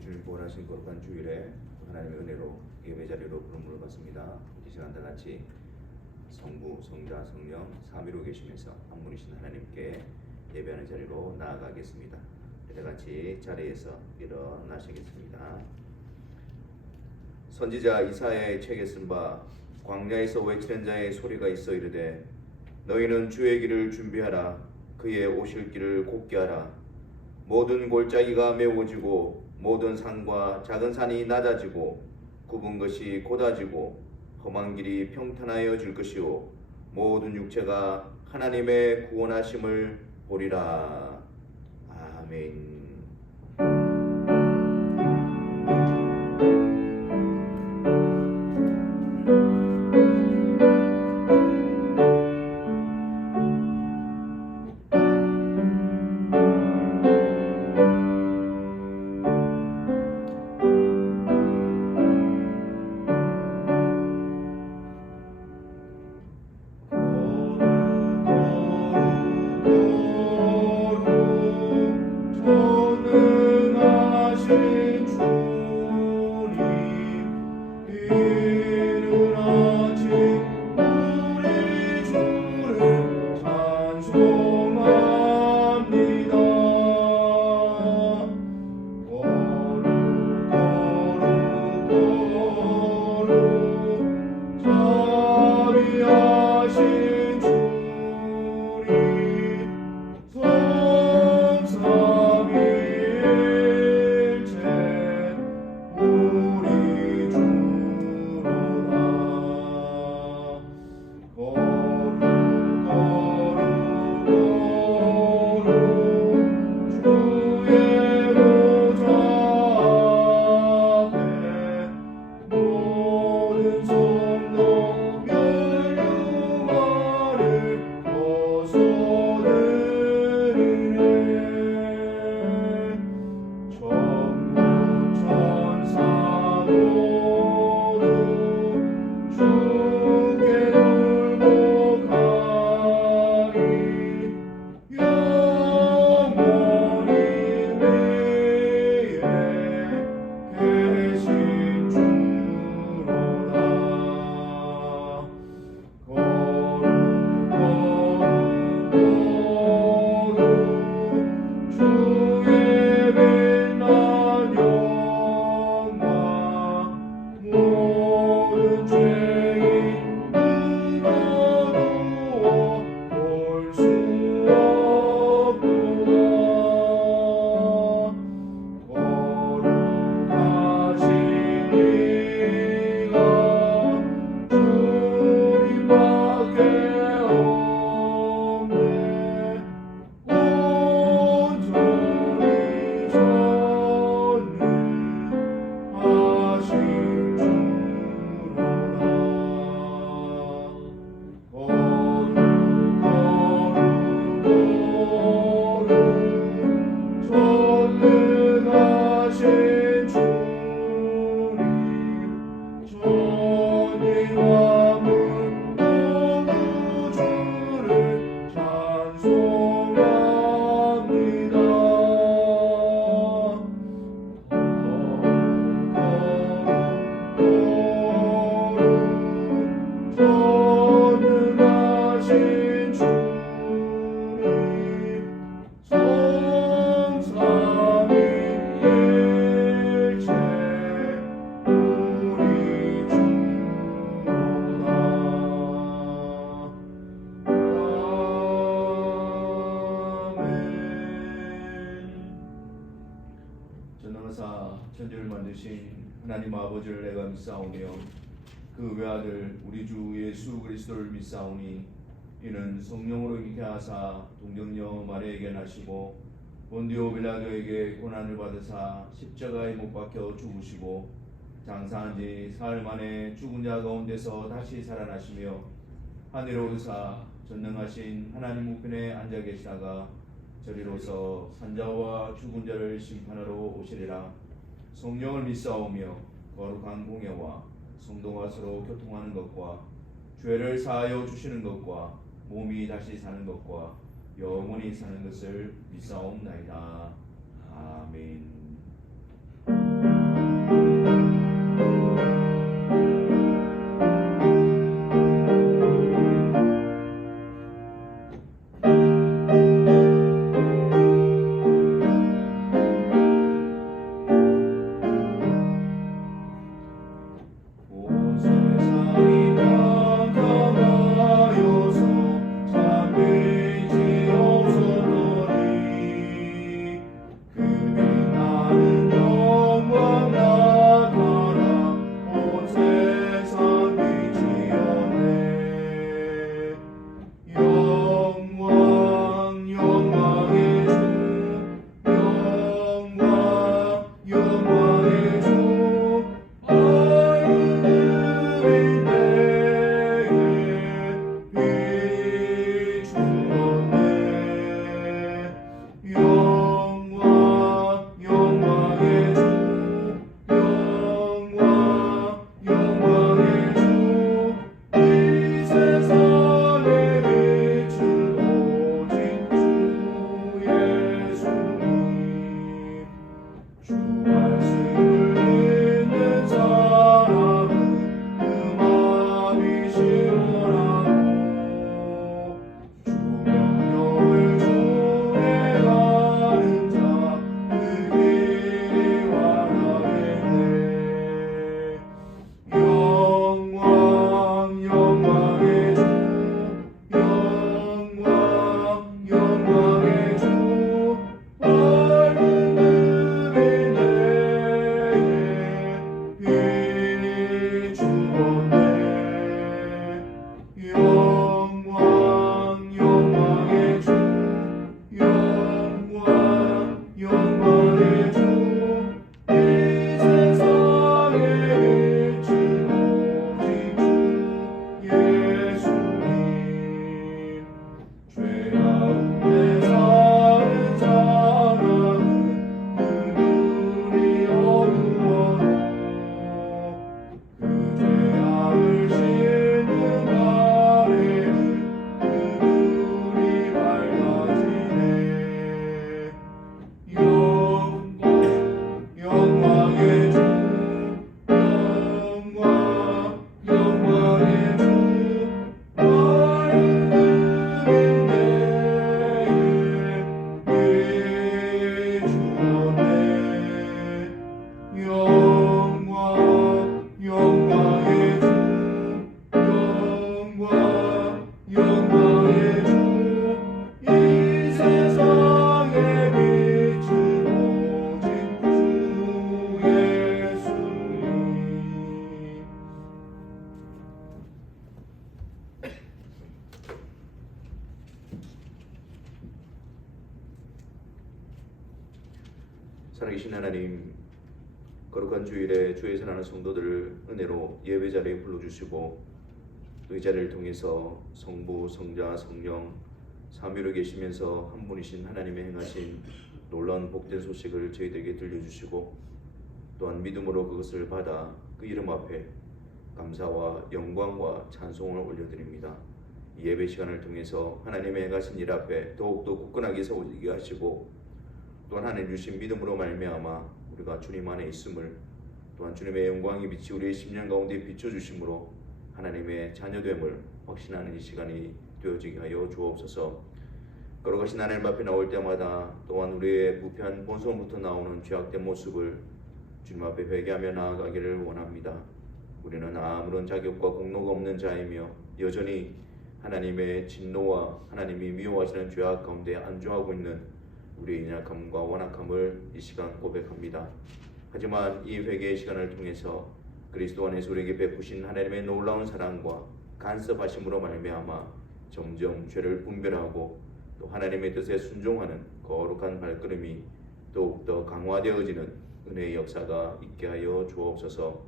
주님 부활하신 거룩한 주일에 하나님의 은혜로 예배 자리로 부름을 받습니다. 이 시간 다 같이 성부, 성자, 성령 삼위로 계시면서 한 분이신 하나님께 예배하는 자리로 나아가겠습니다. 다 같이 자리에서 일어나시겠습니다. 선지자 이사야의 책에 쓴 바 광야에서 외치는 자의 소리가 있어 이르되 너희는 주의 길을 준비하라. 그의 오실 길을 곧게 하라. 모든 골짜기가 메워지고 모든 산과 작은 산이 낮아지고 굽은 것이 곧아지고 험한 길이 평탄하여 질 것이요 모든 육체가 하나님의 구원하심을 보리라. 아멘. 천지를 만드신 하나님 아버지를 내가 믿사오며 그 외아들 우리 주 예수 그리스도를 믿사오니 이는 성령으로 있게 하사 동정녀 마리아에게 나시고 본디오 빌라도에게 고난을 받으사 십자가에 못 박혀 죽으시고 장사한 지 사흘 만에 죽은 자 가운데서 다시 살아나시며 하늘에 오르사 전능하신 하나님 우편에 앉아 계시다가 저리로서 산자와 죽은 자를 심판하러 오시리라. 성령을 믿사오며 거룩한 공예와 성도가 서로 교통하는 것과 죄를 사하여 주시는 것과 몸이 다시 사는 것과 영원히 사는 것을 믿사옵나이다. 아멘. 살아계신 하나님, 거룩한 주일에 주의 사랑하는 성도들을 은혜로 예배 자리에 불러주시고 또 이 자리를 통해서 성부, 성자, 성령 삼위로 계시면서 한 분이신 하나님의 행하신 놀라운 복된 소식을 저희들에게 들려주시고 또한 믿음으로 그것을 받아 그 이름 앞에 감사와 영광과 찬송을 올려드립니다. 이 예배 시간을 통해서 하나님의 행하신 일 앞에 더욱더 굳건하게 서게 하시고 또한 하나님 주신 믿음으로 말미암아 우리가 주님 안에 있음을 또한 주님의 영광이 빛이 우리의 심령 가운데 비춰주심으로 하나님의 자녀됨을 확신하는 이 시간이 되어지게 하여 주옵소서. 거룩하신 하나님 앞에 나올 때마다 또한 우리의 부패한 본성부터 나오는 죄악된 모습을 주님 앞에 회개하며 나아가기를 원합니다. 우리는 아무런 자격과 공로가 없는 자이며 여전히 하나님의 진노와 하나님이 미워하시는 죄악 가운데 안주하고 있는 우리의 연약함과 완악함을 이 시간 고백합니다. 하지만 이 회개의 시간을 통해서 그리스도 안에서 우리에게 베푸신 하나님의 놀라운 사랑과 간섭하심으로 말미암아 점점 죄를 분별하고 또 하나님의 뜻에 순종하는 거룩한 발걸음이 더욱더 강화되어지는 은혜의 역사가 있게 하여 주옵소서.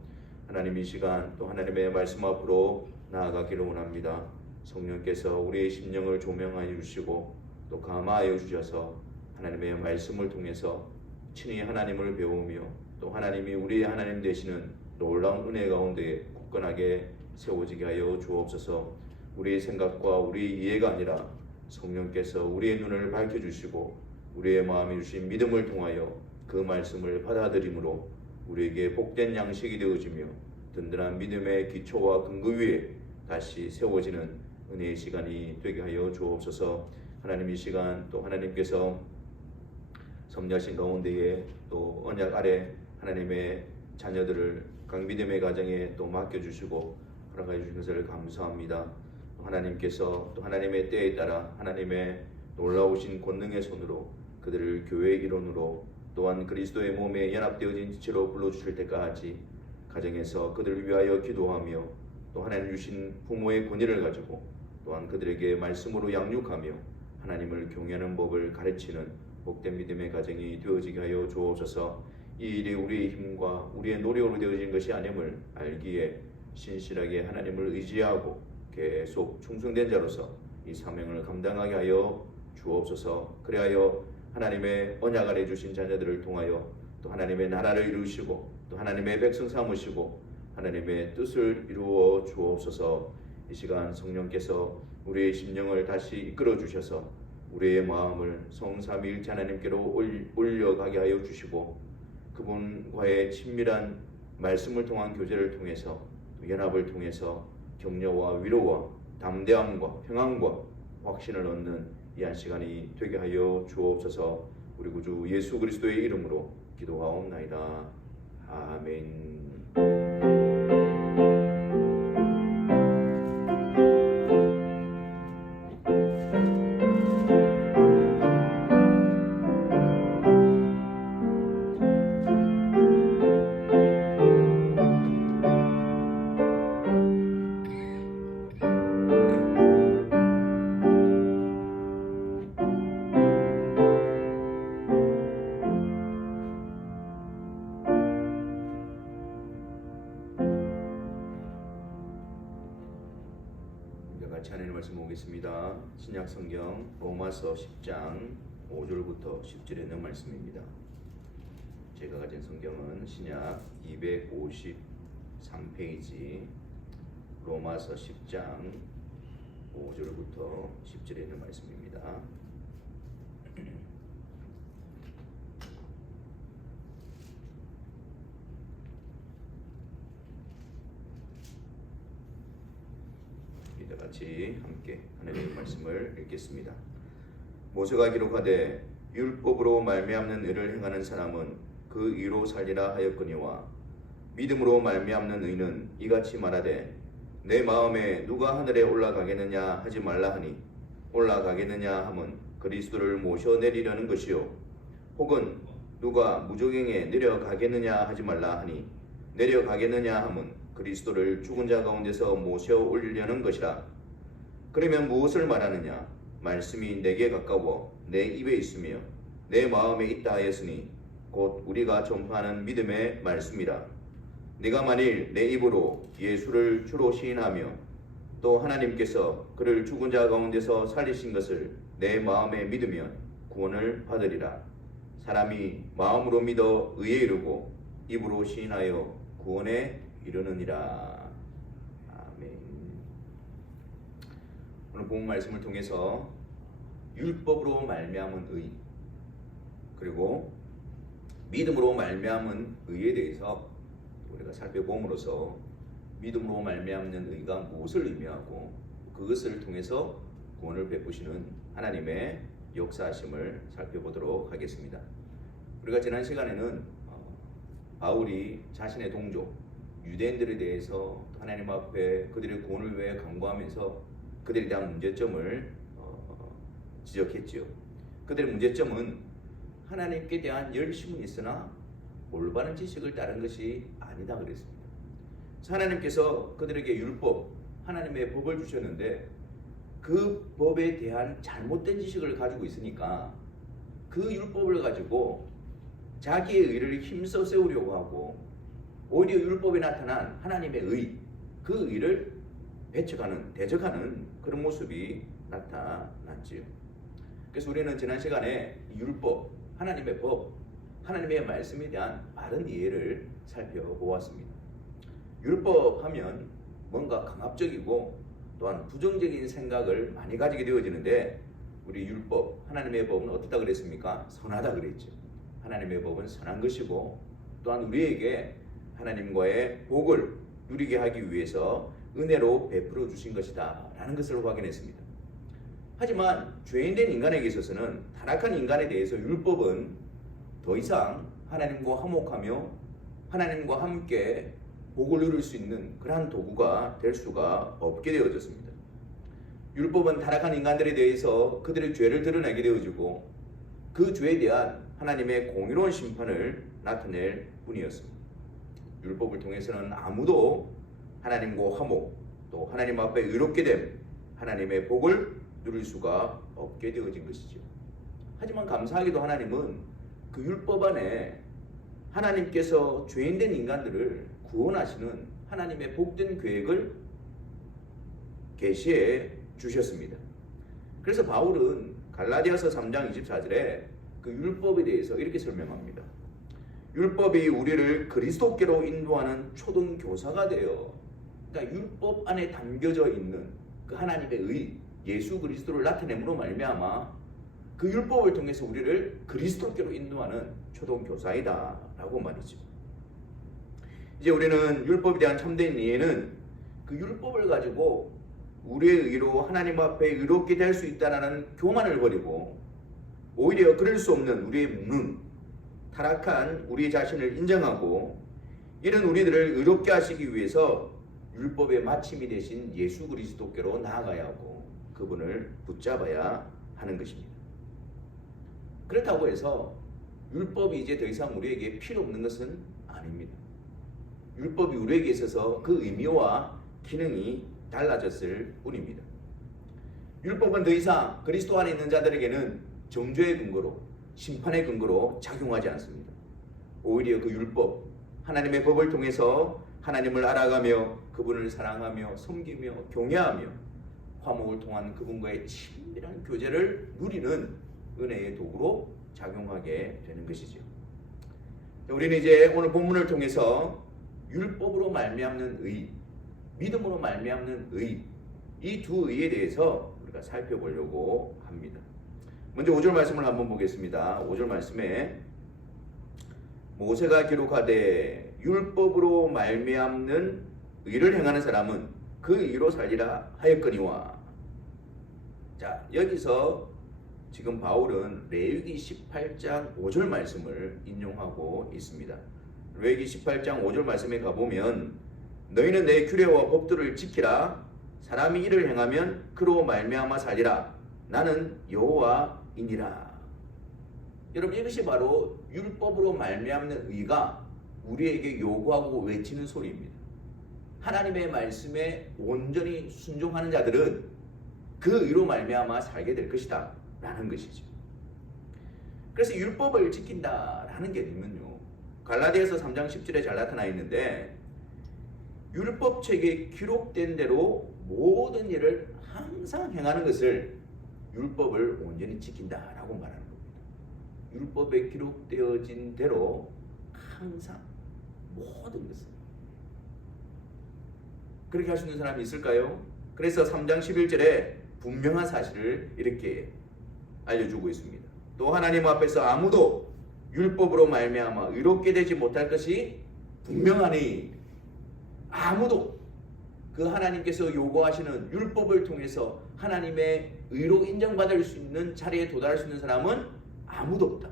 하나님 이 시간 또 하나님의 말씀 앞으로 나아가기를 원합니다. 성령께서 우리의 심령을 조명하여 주시고 또 감화하여 주셔서 하나님의 말씀을 통해서 친히 하나님을 배우며 또 하나님이 우리의 하나님 되시는 놀라운 은혜 가운데 굳건하게 세워지게 하여 주옵소서. 우리의 생각과 우리의 이해가 아니라 성령께서 우리의 눈을 밝혀주시고 우리의 마음에 주신 믿음을 통하여 그 말씀을 받아들임으로 우리에게 복된 양식이 되어지며 든든한 믿음의 기초와 근거 위에 다시 세워지는 은혜의 시간이 되게 하여 주옵소서. 하나님 이 시간 또 하나님께서 섭리하신 가운데에 또 언약 아래 하나님의 자녀들을 각 믿음의 가정에 또 맡겨주시고 허락해 주신 것을 감사합니다. 하나님께서 또 하나님의 때에 따라 하나님의 놀라우신 권능의 손으로 그들을 교회의 일원으로 또한 그리스도의 몸에 연합되어진 지체로 불러주실 때까지 가정에서 그들을 위하여 기도하며 또 하나님 주신 부모의 권위를 가지고 또한 그들에게 말씀으로 양육하며 하나님을 경외하는 법을 가르치는 복된 믿음의 가정이 되어지게 하여 주옵소서. 이 일이 우리의 힘과 우리의 노력으로 되어진 것이 아님을 알기에 신실하게 하나님을 의지하고 계속 충성된 자로서 이 사명을 감당하게 하여 주옵소서. 그리하여 하나님의 언약 아래 주신 자녀들을 통하여 또 하나님의 나라를 이루시고 또 하나님의 백성 삼으시고 하나님의 뜻을 이루어 주옵소서. 이 시간 성령께서 우리의 심령을 다시 이끌어 주셔서 우리의 마음을 성삼위일체 하나님께로 올려가게 하여 주시고 그분과의 친밀한 말씀을 통한 교제를 통해서 연합을 통해서 격려와 위로와 담대함과 평안과 확신을 얻는 이 한 시간이 되게 하여 주옵소서. 우리 구주 예수 그리스도의 이름으로 기도하옵나이다. 아멘. 같이 하나님 말씀 보겠습니다. 신약 성경 로마서 10장 5절부터 10절에 있는 말씀입니다. 제가 가진 성경은 신약 253페이지 로마서 10장 5절부터 10절에 있는 말씀입니다. 같이 함께 하나님의 말씀을 읽겠습니다. 모세가 기록하되 율법으로 말미암는 의를 행하는 사람은 그 의로 살리라 하였거니와 믿음으로 말미암는 의는 이같이 말하되 내 마음에 누가 하늘에 올라가겠느냐 하지 말라 하니 올라가겠느냐 함은 그리스도를 모셔내리려는 것이요 혹은 누가 무저갱에 내려가겠느냐 하지 말라 하니 내려가겠느냐 함은 그리스도를 죽은 자 가운데서 모셔 올리려는 것이라. 그러면 무엇을 말하느냐? 말씀이 내게 가까워 내 입에 있으며 내 마음에 있다 하였으니 곧 우리가 전파하는 믿음의 말씀이라. 네가 만일 내 입으로 예수를 주로 시인하며 또 하나님께서 그를 죽은 자 가운데서 살리신 것을 내 마음에 믿으면 구원을 받으리라. 사람이 마음으로 믿어 의에 이르고 입으로 시인하여 구원에 이르느니라. 아멘. 오늘 본 말씀을 통해서 율법으로 말미암은 의, 그리고 믿음으로 말미암은 의에 대해서 우리가 살펴봄으로써 믿음으로 말미암는 의가 무엇을 의미하고 그것을 통해서 구원을 베푸시는 하나님의 역사하심을 살펴보도록 하겠습니다. 우리가 지난 시간에는 바울이 자신의 동족 유대인들에 대해서 하나님 앞에 그들의 구원을 위해 간구하면서 그들에 대한 문제점을 지적했지요. 그들의 문제점은 하나님께 대한 열심은 있으나 올바른 지식을 따른 것이 아니다 그랬습니다. 하나님께서 그들에게 율법, 하나님의 법을 주셨는데 그 법에 대한 잘못된 지식을 가지고 있으니까 그 율법을 가지고 자기의 의를 힘써 세우려고 하고 오히려 율법에 나타난 하나님의 의, 그 의를 배척하는, 대적하는 그런 모습이 나타났지요. 그래서 우리는 지난 시간에 율법, 하나님의 법, 하나님의 말씀에 대한 바른 이해를 살펴보았습니다. 율법 하면 뭔가 강압적이고 또한 부정적인 생각을 많이 가지게 되어지는데 우리 율법, 하나님의 법은 어떻다 그랬습니까? 선하다 그랬죠. 하나님의 법은 선한 것이고 또한 우리에게 하나님과의 복을 누리게 하기 위해서 은혜로 베풀어 주신 것이다 라는 것을 확인했습니다. 하지만 죄인된 인간에게 있어서는 타락한 인간에 대해서 율법은 더 이상 하나님과 화목하며 하나님과 함께 복을 누릴 수 있는 그러한 도구가 될 수가 없게 되어졌습니다. 율법은 타락한 인간들에 대해서 그들의 죄를 드러내게 되어지고 그 죄에 대한 하나님의 공의로운 심판을 나타낼 뿐이었습니다. 율법을 통해서는 아무도 하나님과 화목 또 하나님 앞에 의롭게 됨 하나님의 복을 누릴 수가 없게 되어진 것이죠. 하지만 감사하게도 하나님은 그 율법 안에 하나님께서 죄인된 인간들을 구원하시는 하나님의 복된 계획을 계시해 주셨습니다. 그래서 바울은 갈라디아서 3장 24절에 그 율법에 대해서 이렇게 설명합니다. 율법이 우리를 그리스도께로 인도하는 초등 교사가 되어, 그러니까 율법 안에 담겨져 있는 그 하나님의 의, 예수 그리스도를 나타냄으로 말미암아 그 율법을 통해서 우리를 그리스도께로 인도하는 초등 교사이다 라고 말이죠. 이제 우리는 율법에 대한 참된 이해는 그 율법을 가지고 우리의 의로 하나님 앞에 의롭게 될 수 있다는 교만을 버리고 오히려 그럴 수 없는 우리의 무능, 타락한 우리 자신을 인정하고 이런 우리들을 의롭게 하시기 위해서 율법의 마침이 되신 예수 그리스도께로 나아가야 하고 그분을 붙잡아야 하는 것입니다. 그렇다고 해서 율법이 이제 더 이상 우리에게 필요 없는 것은 아닙니다. 율법이 우리에게 있어서 그 의미와 기능이 달라졌을 뿐입니다. 율법은 더 이상 그리스도 안에 있는 자들에게는 정죄의 근거로, 심판의 근거로 작용하지 않습니다. 오히려 그 율법, 하나님의 법을 통해서 하나님을 알아가며 그분을 사랑하며 섬기며 경외하며 화목을 통한 그분과의 친밀한 교제를 누리는 은혜의 도구로 작용하게 되는 것이죠. 우리는 이제 오늘 본문을 통해서 율법으로 말미암는 의, 믿음으로 말미암는 의, 이 두 의에 대해서 우리가 살펴보려고 합니다. 먼저 5절 말씀을 한번 보겠습니다. 5절 말씀에 모세가 기록하되 율법으로 말미암는 의를 행하는 사람은 그 의로 살리라 하였거니와. 자, 여기서 지금 바울은 레위기 18장 5절 말씀을 인용하고 있습니다. 레위기 18장 5절 말씀에 가보면 너희는 내 규례와 법도를 지키라. 사람이 이를 행하면 그로 말미암아 살리라. 나는 여호와이니라. 여러분, 이것이 바로 율법으로 말미암는 의가 우리에게 요구하고 외치는 소리입니다. 하나님의 말씀에 온전히 순종하는 자들은 그 의로 말미암아 살게 될 것이다 라는 것이죠. 그래서 율법을 지킨다라는 개념은요, 갈라디아서 3장 10절에 잘 나타나 있는데, 율법책에 기록된 대로 모든 일을 항상 행하는 것을 율법을 온전히 지킨다라고 말하는 겁니다. 율법에 기록되어진 대로 항상 모든 것을. 그렇게 할 수 있는 사람이 있을까요? 그래서 3장 11절에 분명한 사실을 이렇게 알려주고 있습니다. 또 하나님 앞에서 아무도 율법으로 말미암아 의롭게 되지 못할 것이 분명하니, 아무도 그 하나님께서 요구하시는 율법을 통해서 하나님의 의로 인정받을 수 있는 자리에 도달할 수 있는 사람은 아무도 없다.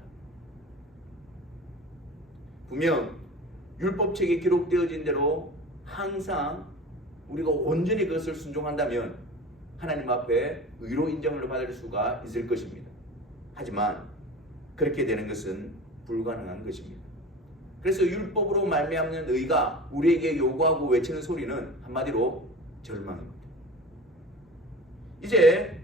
분명 율법책에 기록되어진 대로 항상 우리가 온전히 그것을 순종한다면 하나님 앞에 의로 인정을 받을 수가 있을 것입니다. 하지만 그렇게 되는 것은 불가능한 것입니다. 그래서 율법으로 말미암는 의가 우리에게 요구하고 외치는 소리는 한마디로 절망입니다. 이제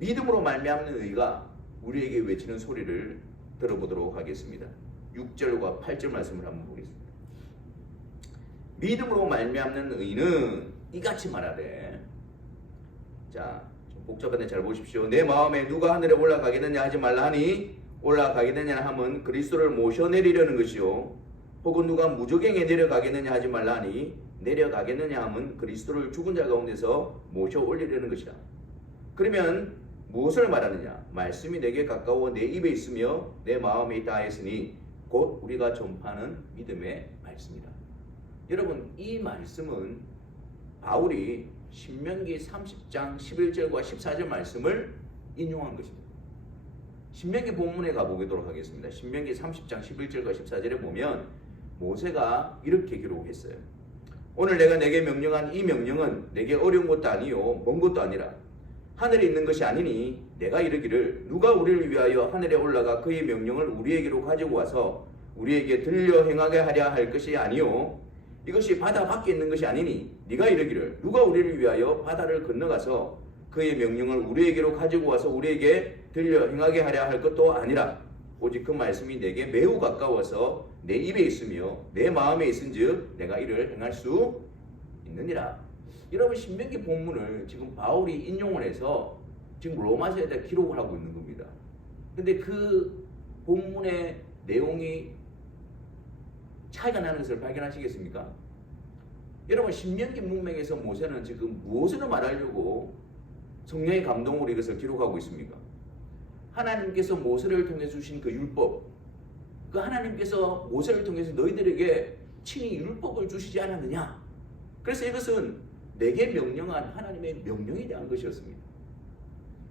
믿음으로 말미암는 의가 우리에게 외치는 소리를 들어보도록 하겠습니다. 6절과 8절 말씀을 한번 보겠습니다. 믿음으로 말미암는 의는 이같이 말하되, 자, 좀 복잡한데 잘 보십시오. 내 마음에 누가 하늘에 올라가겠느냐 하지 말라 하니, 올라가겠느냐 함은 그리스도를 모셔내리려는 것이요, 혹은 누가 무저갱에 내려가겠느냐 하지 말라 하니, 내려가겠느냐 함은 그리스도를 죽은 자 가운데서 모셔 올리려는 것이라. 그러면 무엇을 말하느냐? 말씀이 내게 가까워 내 입에 있으며 내 마음에 있다 하였으니 곧 우리가 전파하는 믿음의 말씀이라. 여러분, 이 말씀은 바울이 신명기 30장 11절과 14절 말씀을 인용한 것입니다. 신명기 본문에 가보도록 하겠습니다. 신명기 30장 11절과 14절에 보면 모세가 이렇게 기록했어요. 오늘 내가 내게 명령한 이 명령은 내게 어려운 것도 아니요 먼 것도 아니라 하늘에 있는 것이 아니니, 내가 이르기를 누가 우리를 위하여 하늘에 올라가 그의 명령을 우리에게로 가지고 와서 우리에게 들려 행하게 하려 할 것이 아니요, 이것이 바다 밖에 있는 것이 아니니, 네가 이르기를 누가 우리를 위하여 바다를 건너가서 그의 명령을 우리에게로 가지고 와서 우리에게 들려 행하게 하려 할 것도 아니라, 오직 그 말씀이 내게 매우 가까워서 내 입에 있으며 내 마음에 있은즉 내가 이를 행할 수 있느니라. 여러분, 신명기 본문을 지금 바울이 인용을 해서 지금 로마서에다 기록을 하고 있는 겁니다. 근데 그 본문의 내용이 차이가 나는 것을 발견하시겠습니까? 여러분, 신명기 문맥에서 모세는 지금 무엇을 말하려고 성령의 감동으로 이것을 기록하고 있습니까? 하나님께서 모세를 통해 주신 그 율법, 그 하나님께서 모세를 통해서 너희들에게 친히 율법을 주시지 않았느냐? 그래서 이것은 내게 명령한 하나님의 명령에 대한 것이었습니다.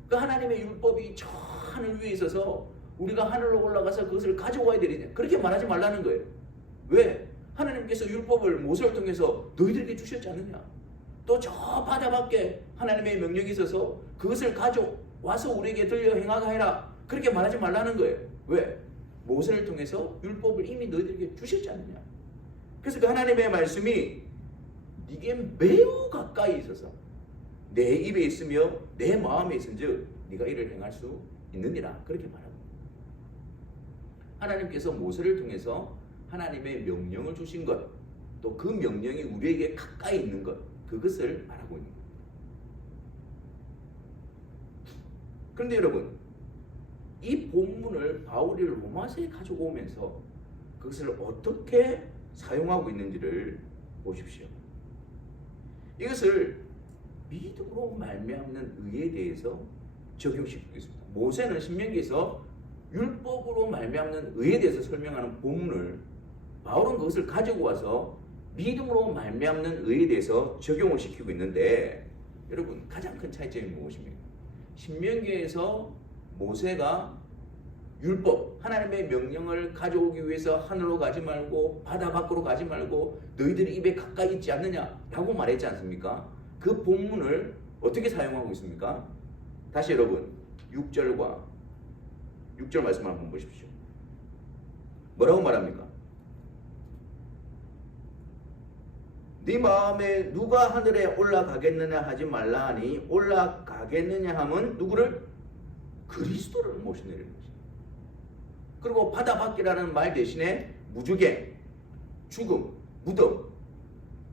그 하나님의 율법이 저 하늘 위에 있어서 우리가 하늘로 올라가서 그것을 가져와야 되느냐, 그렇게 말하지 말라는 거예요. 왜? 하나님께서 율법을 모세를 통해서 너희들에게 주셨지 않느냐? 또 저 바다 밖에 하나님의 명령이 있어서 그것을 가져와서 우리에게 들려 행하게 해라, 그렇게 말하지 말라는 거예요. 왜? 모세를 통해서 율법을 이미 너희들에게 주셨지 않느냐? 그래서 그 하나님의 말씀이 네게 매우 가까이 있어서 내 입에 있으며 내 마음에 있은즉 네가 이를 행할 수 있느니라, 그렇게 말합니다. 하나님께서 모세를 통해서 하나님의 명령을 주신 것, 또 그 명령이 우리에게 가까이 있는 것, 그것을 말하고 있는 겁니다. 그런데 여러분, 이 본문을 바울이 로마서에 가지고 오면서 그것을 어떻게 사용하고 있는지를 보십시오. 이것을 믿음으로 말미암는 의에 대해서 적용시키고 있습니다. 모세는 신명기에서 율법으로 말미암는 의에 대해서 설명하는 본문을 바울은 그것을 가지고 와서 믿음으로 말미암는 의에 대해서 적용을 시키고 있는데, 여러분, 가장 큰 차이점이 무엇입니까? 신명기에서 모세가 율법, 하나님의 명령을 가져오기 위해서 하늘로 가지 말고 바다 밖으로 가지 말고 너희들이 입에 가까이 있지 않느냐라고 말했지 않습니까? 그 본문을 어떻게 사용하고 있습니까? 다시 여러분, 6절 말씀을 한번 보십시오. 뭐라고 말합니까? 네 마음에 누가 하늘에 올라가겠느냐 하지 말라 하니, 올라가겠느냐 함은 누구를? 그리스도를 모셔내리는 것입니다. 그리고 받아받기라는 말 대신에 무주갱, 죽음, 무덤,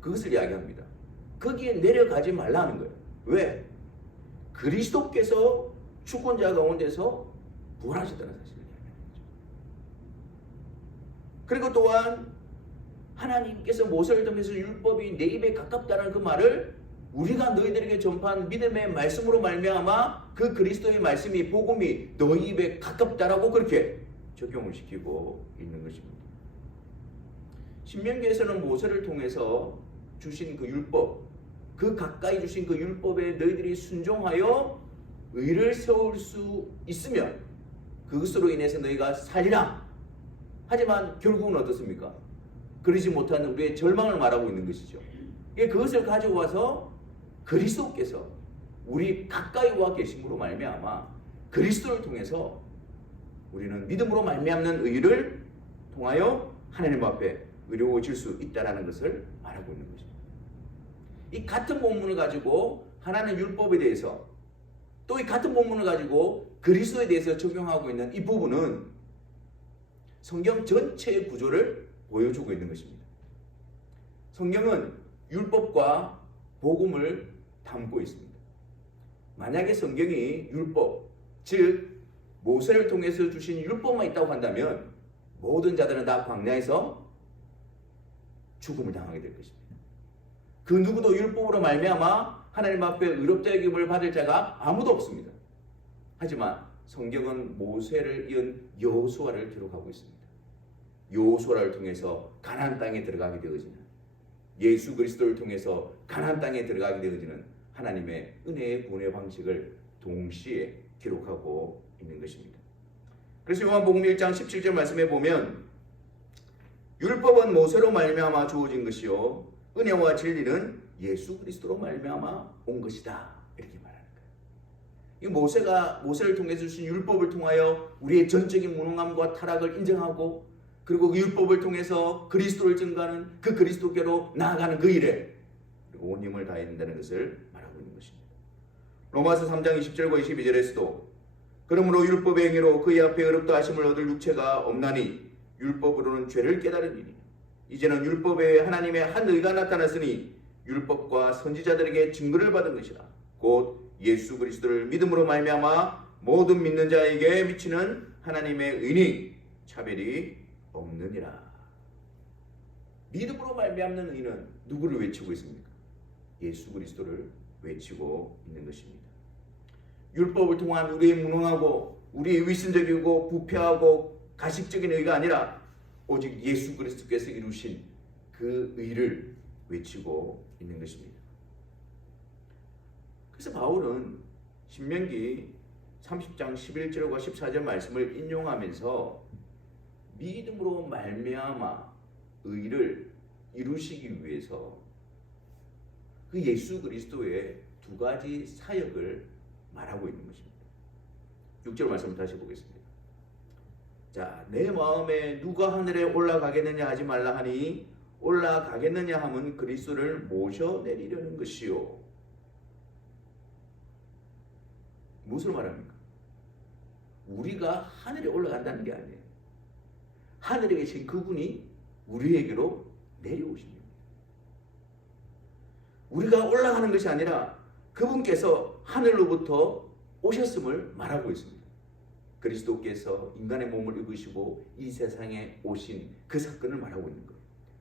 그것을 이야기합니다. 거기에 내려가지 말라는 거예요. 왜? 그리스도께서 죽은 자 가운데서 부활하셨다는 사실을 이야기하는 거죠. 그리고 또한 하나님께서 모세를 통해서 율법이 내 입에 가깝다는 그 말을 우리가 너희들에게 전파한 믿음의 말씀으로 말미암아 그 그리스도의 말씀이 복음이 너희 입에 가깝다라고 그렇게 적용을 시키고 있는 것입니다. 신명기에서는 모세를 통해서 주신 그 율법, 그 가까이 주신 그 율법에 너희들이 순종하여 의를 세울 수 있으면 그것으로 인해서 너희가 살리라. 하지만 결국은 어떻습니까? 그러지 못하는 우리의 절망을 말하고 있는 것이죠. 그것을 가지고 와서 그리스도께서 우리 가까이 와 계심으로 말미암아 그리스도를 통해서 우리는 믿음으로 말미암는 의를 통하여 하나님 앞에 의로워질 수 있다는 것을 말하고 있는 것입니다. 이 같은 본문을 가지고 하나님 율법에 대해서 또 이 같은 본문을 가지고 그리스도에 대해서 적용하고 있는 이 부분은 성경 전체의 구조를 보여주고 있는 것입니다. 성경은 율법과 복음을 담고 있습니다. 만약에 성경이 율법, 즉 모세를 통해서 주신 율법만 있다고 한다면 모든 자들은 다 광야에서 죽음을 당하게 될 것입니다. 그 누구도 율법으로 말미암아 하나님 앞에 의롭다 여김을 받을 자가 아무도 없습니다. 하지만 성경은 모세를 이은 여호수아를 기록하고 있습니다. 여호수아를 통해서 가나안 땅에 들어가게 되어지는, 예수 그리스도를 통해서 가나안 땅에 들어가게 되어지는 하나님의 은혜의 구원의 방식을 동시에 기록하고 있는 것입니다. 그래서 요한복음 1장 17절 말씀에 보면 율법은 모세로 말미암아 주어진 것이요 은혜와 진리는 예수 그리스도로 말미암아 온 것이다. 이렇게 말하는 거예요. 이 모세를 통해서 주신 율법을 통하여 우리의 전적인 무능함과 타락을 인정하고 그리고 그 율법을 통해서 그리스도를 증거하는 그 그리스도께로 나아가는 그 일에 온 힘을 다해야 된다는 것을 말하고 있는 것입니다. 로마서 3장 20절과 22절에서도 그러므로 율법의 행위로 그의 앞에 의롭다 하심을 얻을 육체가 없나니 율법으로는 죄를 깨달으니 이제는 율법에 하나님의 한 의가 나타났으니 율법과 선지자들에게 증거를 받은 것이라. 곧 예수 그리스도를 믿음으로 말미암아 모든 믿는 자에게 미치는 하나님의 의니 차별이 없느니라. 믿음으로 말미암는 의는 누구를 외치고 있습니까? 예수 그리스도를 외치고 있는 것입니다. 율법을 통한 우리의 무능하고 우리의 위선적이고 부패하고 가식적인 의가 아니라 오직 예수 그리스도께서 이루신 그 의를 외치고 있는 것입니다. 그래서 바울은 신명기 30장 11절과 14절 말씀을 인용하면서 믿음으로 말미암아 의를 이루시기 위해서 그 예수 그리스도의 두 가지 사역을 말하고 있는 것입니다. 6절 말씀 다시 보겠습니다. 자, 내 마음에 누가 하늘에 올라가겠느냐 하지 말라 하니 올라가겠느냐 함은 그리스도를 모셔내리려는 것이요. 무엇을 말합니까? 우리가 하늘에 올라간다는 게 아니에요. 하늘에 계신 그분이 우리에게로 내려오십니다. 우리가 올라가는 것이 아니라 그분께서 하늘로부터 오셨음을 말하고 있습니다. 그리스도께서 인간의 몸을 입으시고 이 세상에 오신 그 사건을 말하고 있는 거예요.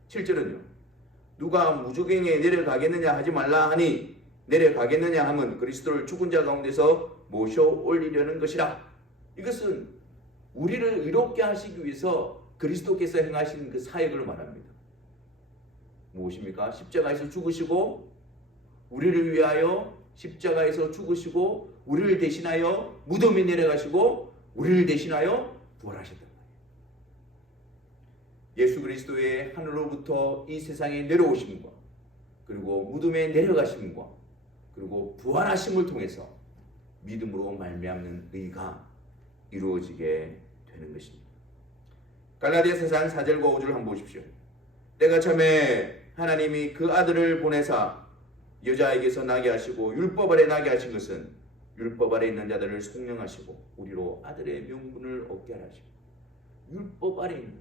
7절은요. 누가 무저갱에 내려가겠느냐 하지 말라 하니 내려가겠느냐 함은 그리스도를 죽은 자 가운데서 모셔 올리려는 것이라. 이것은 우리를 의롭게 하시기 위해서 그리스도께서 행하신 그 사역을 말합니다. 무엇입니까? 십자가에서 죽으시고 우리를 위하여 십자가에서 죽으시고 우리를 대신하여 무덤에 내려가시고 우리를 대신하여 부활하셨단 말이에요. 예수 그리스도의 하늘로부터 이 세상에 내려오심과 그리고 무덤에 내려가심과 그리고 부활하심을 통해서 믿음으로 말미암는 의가 이루어지게 되는 것입니다. 갈라디아서 4장 4절과 5절을 한번 보십시오. 때가 참에 하나님이 그 아들을 보내사 여자에게서 나게 하시고 율법 아래 나게 하신 것은 율법 아래 있는 자들을 속량하시고 우리로 아들의 명분을 얻게 하시고 율법 아래 있는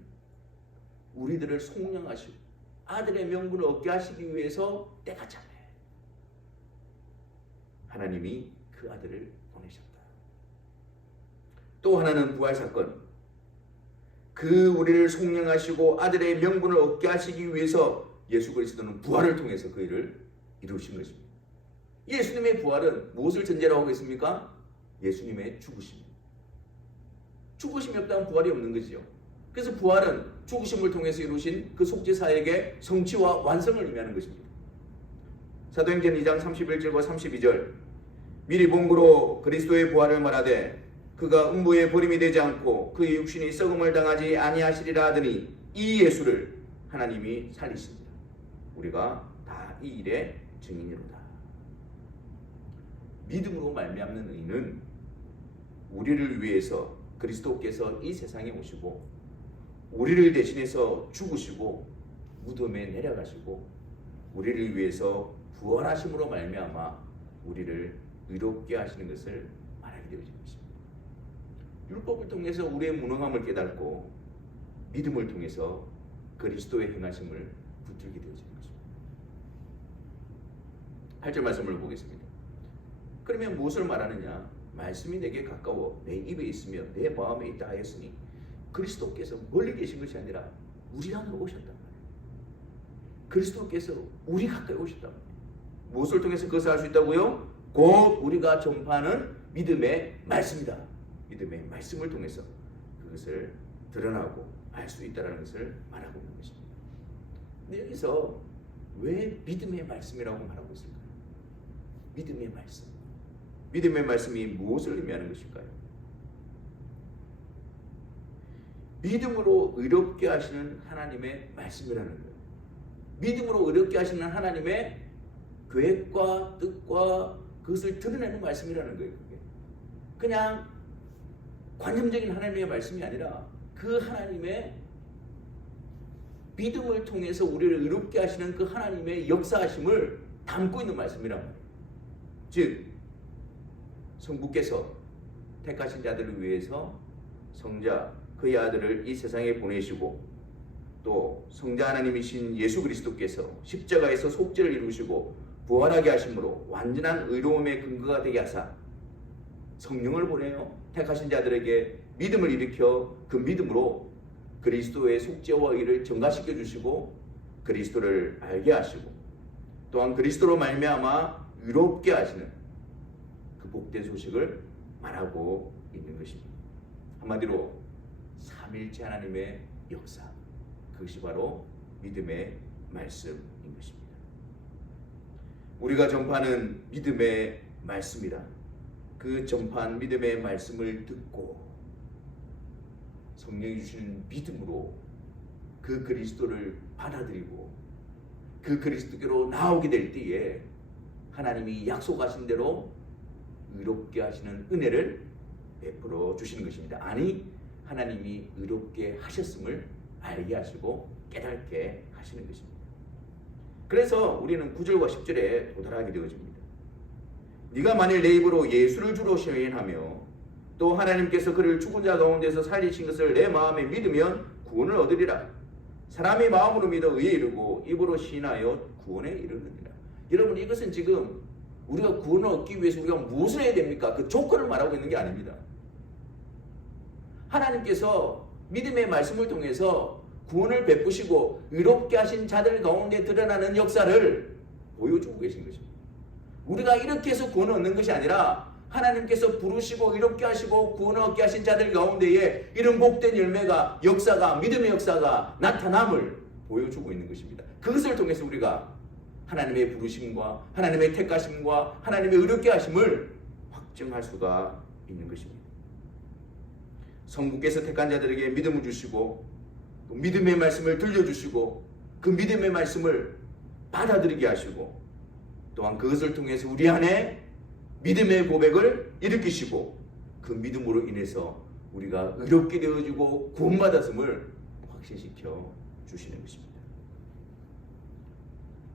우리들을 속량하시고 아들의 명분을 얻게 하시기 위해서 때가 차네. 하나님이 그 아들을 보내셨다. 또 하나는 부활 사건. 그 우리를 속량하시고 아들의 명분을 얻게 하시기 위해서 예수 그리스도는 부활을 통해서 그 일을 이루신 것입니다. 예수님의 부활은 무엇을 전제로 하고 있습니까? 예수님의 죽으심. 죽으심이 없다면 부활이 없는 거지요. 그래서 부활은 죽으심을 통해서 이루신 그 속죄사역의 성취와 완성을 의미하는 것입니다. 사도행전 2장 31절과 32절. 미리 본고로 그리스도의 부활을 말하되 그가 음부에 버림이 되지 않고 그의 육신이 썩음을 당하지 아니하시리라 하더니 이 예수를 하나님이 살리십니다. 우리가 다 이 일의 증인이로다. 믿음으로 말미암는 의는 우리를 위해서 그리스도께서 이 세상에 오시고 우리를 대신해서 죽으시고 무덤에 내려가시고 우리를 위해서 부활하심으로 말미암아 우리를 의롭게 하시는 것을 말하게 되어진 것입니다. 율법을 통해서 우리의 무능함을 깨닫고 믿음을 통해서 그리스도의 행하심을 붙들게 되어진 것입니다. 8절 말씀을 보겠습니다. 그러면 무엇을 말하느냐? 말씀이 내게 가까워 내 입에 있으며 내 마음에 있다 하였으니 그리스도께서 멀리 계신 것이 아니라 우리 안으로 오셨단 말이에요. 그리스도께서 우리 가까이 오셨단 말이에요. 무엇을 통해서 그것을 알 수 있다고요? 곧 우리가 전파하는 믿음의 말씀이다. 믿음의 말씀을 통해서 그것을 드러나고 알 수 있다는 것을 말하고 있는 것입니다. 근데 여기서 왜 믿음의 말씀이라고 말하고 있을까요? 믿음의 말씀. 믿음의 말씀이 무엇을 의미하는 것일까요? 믿음으로 의롭게 하시는 하나님의 말씀이라는 거예요. 믿음으로 의롭게 하시는 하나님의 계획과 뜻과 그것을 드러내는 말씀이라는 거예요. 그게. 그냥 관념적인 하나님의 말씀이 아니라 그 하나님의 믿음을 통해서 우리를 의롭게 하시는 그 하나님의 역사하심을 담고 있는 말씀이란 말이에요. 즉 성부께서 택하신 자들을 위해서 성자 그의 아들을 이 세상에 보내시고 또 성자 하나님이신 예수 그리스도께서 십자가에서 속죄를 이루시고 부활하게 하심으로 완전한 의로움의 근거가 되게 하사 성령을 보내요. 택하신 자들에게 믿음을 일으켜 그 믿음으로 그리스도의 속죄와 의를 증가시켜 주시고 그리스도를 알게 하시고 또한 그리스도로 말미암아 의롭게 하시는 그 복된 소식을 말하고 있는 것입니다. 한마디로 삼일체 하나님의 역사, 그것이 바로 믿음의 말씀인 것입니다. 우리가 전파하는 믿음의 말씀이라 그 전파한 믿음의 말씀을 듣고 성령이 주시는 믿음으로 그 그리스도를 받아들이고 그 그리스도께로 나오게 될 때에 하나님이 약속하신 대로 의롭게 하시는 은혜를 베풀어 주시는 것입니다. 아니 하나님이 의롭게 하셨음을 알게 하시고 깨닫게 하시는 것입니다. 그래서 우리는 9절과 10절에 도달하게 되어집니다. 네가 만일 내 입으로 예수를 주로 시인하며 또 하나님께서 그를 죽은 자 가운데서 살리신 것을 내 마음에 믿으면 구원을 얻으리라. 사람이 마음으로 믿어 의에 이르고 입으로 시인하여 구원에 이르느니라. 여러분 이것은 지금 우리가 구원을 얻기 위해서 우리가 무엇을 해야 됩니까? 그 조건을 말하고 있는 게 아닙니다. 하나님께서 믿음의 말씀을 통해서 구원을 베푸시고 의롭게 하신 자들 가운데 드러나는 역사를 보여주고 계신 것입니다. 우리가 이렇게 해서 구원을 얻는 것이 아니라 하나님께서 부르시고 의롭게 하시고 구원을 얻게 하신 자들 가운데에 이런 복된 열매가 역사가 믿음의 역사가 나타남을 보여주고 있는 것입니다. 그것을 통해서 우리가 하나님의 부르심과 하나님의 택하심과 하나님의 의롭게 하심을 확증할 수가 있는 것입니다. 성부께서 택한 자들에게 믿음을 주시고 또 믿음의 말씀을 들려주시고 그 믿음의 말씀을 받아들이게 하시고 또한 그것을 통해서 우리 안에 믿음의 고백을 일으키시고 그 믿음으로 인해서 우리가 의롭게 되어지고 구원받았음을 확신시켜 주시는 것입니다.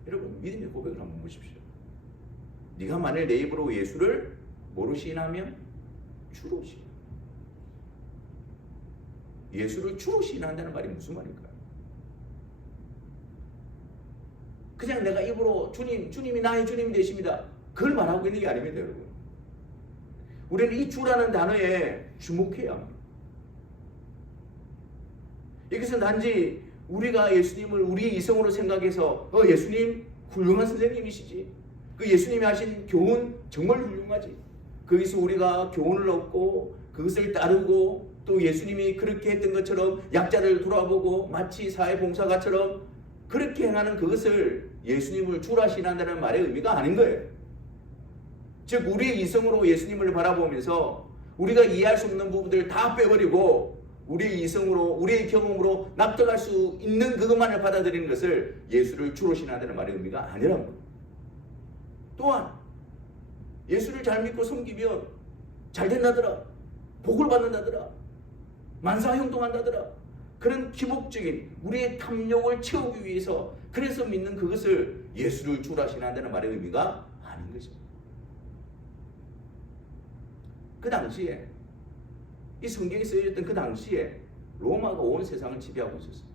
여러분 믿음의 고백을 한번 보십시오. 네가 만일 내 입으로 예수를 뭐로 시인하면 주로 시인. 예수를 주로 시인한다는 말이 무슨 말일까요? 그냥 내가 입으로 주님이 나의 주님이 되십니다, 그걸 말하고 있는 게 아닙니다, 여러분. 우리는 이 주라는 단어에 주목해야 합니다. 여기서 단지 우리가 예수님을 우리의 이성으로 생각해서 예수님 훌륭한 선생님이시지, 그 예수님이 하신 교훈 정말 훌륭하지, 거기서 우리가 교훈을 얻고 그것을 따르고 또 예수님이 그렇게 했던 것처럼 약자를 돌아보고 마치 사회봉사가처럼 그렇게 행하는 그것을 예수님을 주라 신한다는 말의 의미가 아닌 거예요. 즉 우리의 이성으로 예수님을 바라보면서 우리가 이해할 수 없는 부분들을 다 빼버리고 우리의 이성으로 우리의 경험으로 납득할 수 있는 그것만을 받아들이는 것을 예수를 주로 신한다는 말의 의미가 아니라는 거예요. 또한 예수를 잘 믿고 섬기면 잘 된다더라, 복을 받는다더라, 만사형통한다더라, 그런 기복적인 우리의 탐욕을 채우기 위해서 그래서 믿는 그것을 예수를 주라 신한다는 말의 의미가 아닌 거죠. 그 당시에 이 성경에 쓰여졌던 그 당시에 로마가 온 세상을 지배하고 있었어요.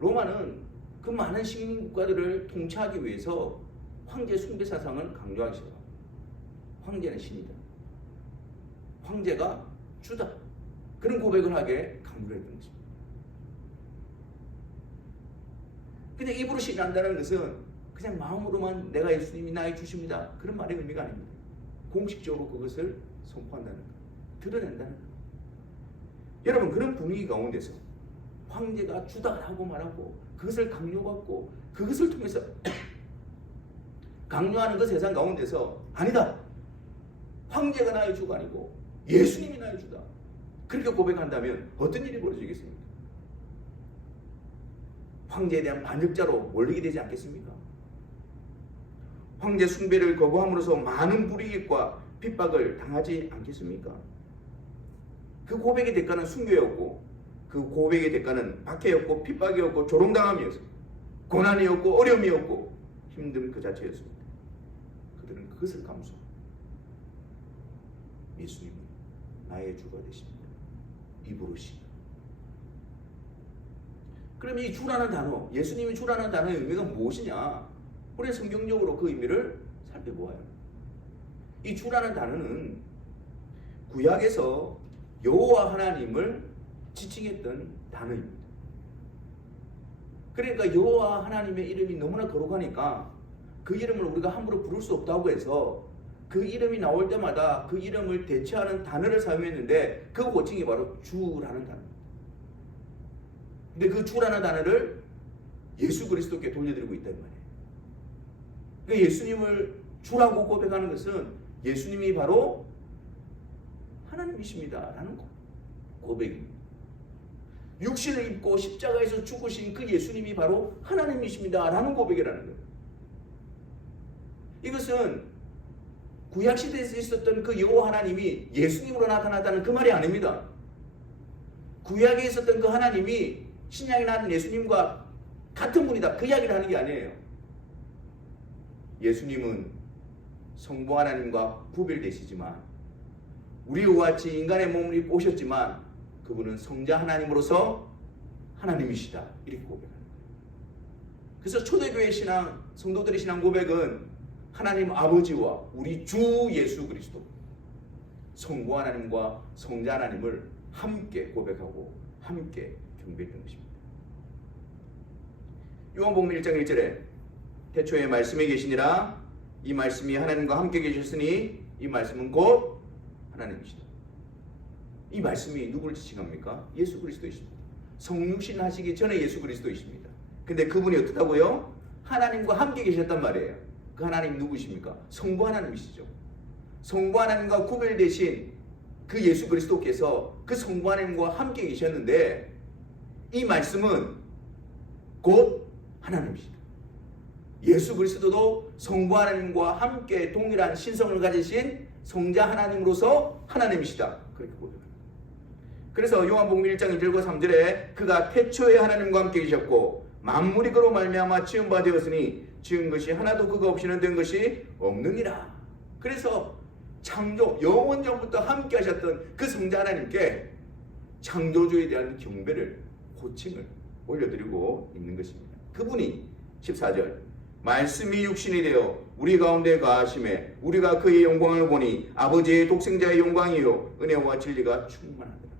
로마는 그 많은 식민 국가들을 통치하기 위해서 황제 숭배 사상을 강조하기 시작합니다. 황제는 신이다, 황제가 주다, 그런 고백을 하게 강조를 했던 것입니다. 그냥 입으로 신한다는 것은 그냥 마음으로만 내가 예수님이 나의 주십니다, 그런 말의 의미가 아닙니다. 공식적으로 그것을 선포한다는 것, 드러낸다는 것. 여러분, 그런 분위기 가운데서 황제가 주다라고 말하고 그것을 강요받고 그것을 통해서 강요하는 그 세상 가운데서 아니다, 황제가 나의 주가 아니고 예수님이 나의 주다, 그렇게 고백한다면 어떤 일이 벌어지겠습니까? 황제에 대한 반역자로 몰리게 되지 않겠습니까? 황제 숭배를 거부함으로써 많은 불이익과 핍박을 당하지 않겠습니까? 그 고백의 대가는 순교였고 그 고백의 대가는 박해였고 핍박이었고 조롱당함이었고 고난이었고 어려움이었고 힘듦 그 자체였습니다. 그들은 그것을 감수하고 예수님은 나의 주가 되십니다, 입으로 시. 그럼 이 주라는 단어, 예수님이 주라는 단어의 의미가 무엇이냐? 우리 성경적으로 그 의미를 살펴보아요. 이 주라는 단어는 구약에서 여호와 하나님을 지칭했던 단어입니다. 그러니까 여호와 하나님의 이름이 너무나 거룩하니까 그 이름을 우리가 함부로 부를 수 없다고 해서 그 이름이 나올 때마다 그 이름을 대체하는 단어를 사용했는데 그 호칭이 바로 주라는 단어입니다. 근데 그 주라는 단어를 예수 그리스도께 돌려드리고 있단 말이에요. 그러니까 예수님을 주라고 고백하는 것은 예수님이 바로 하나님이십니다 라는 고백입니다. 육신을 입고 십자가에서 죽으신 그 예수님이 바로 하나님이십니다 라는 고백이라는 거예요. 이것은 구약시대에서 있었던 그 여호와 하나님이 예수님으로 나타났다는 그 말이 아닙니다. 구약에 있었던 그 하나님이 신약에 나타난 예수님과 같은 분이다, 그 이야기를 하는 게 아니에요. 예수님은 성부 하나님과 구별되시지만 우리와 같이 인간의 몸을 입고 오셨지만 그분은 성자 하나님으로서 하나님이시다, 이렇게 고백합니다. 그래서 초대교회 신앙, 성도들의 신앙 고백은 하나님 아버지와 우리 주 예수 그리스도, 성부 하나님과 성자 하나님을 함께 고백하고 함께 경배했던 것입니다. 요한복음 1장 1절에 태초에 말씀이 계시니라, 이 말씀이 하나님과 함께 계셨으니 이 말씀은 곧 하나님이시다. 이 말씀이 누구를 지칭합니까? 예수 그리스도이십니다. 성육신 하시기 전에 예수 그리스도이십니다. 근데 그분이 어떻다고요? 하나님과 함께 계셨단 말이에요. 그 하나님 누구십니까? 성부 하나님이시죠. 성부 하나님과 구별되신 그 예수 그리스도께서 그 성부 하나님과 함께 계셨는데 이 말씀은 곧 하나님이시다. 예수 그리스도도 성부 하나님과 함께 동일한 신성을 가지신 성자 하나님으로서 하나님이시다, 그렇게 고백합니다. 그래서 요한복음 1장 1절과 3절에 그가 태초에 하나님과 함께 계셨고 만물이 그로 말미암아 지은 바 되었으니 지은 것이 하나도 그가 없이는 된 것이 없느니라. 그래서 창조 영원전부터 함께 하셨던 그 성자 하나님께 창조주에 대한 경배를, 호칭을 올려드리고 있는 것입니다. 그분이 14절 말씀이 육신이 되어 우리 가운데 거하심에 우리가 그의 영광을 보니 아버지의 독생자의 영광이요 은혜와 진리가 충만하더라.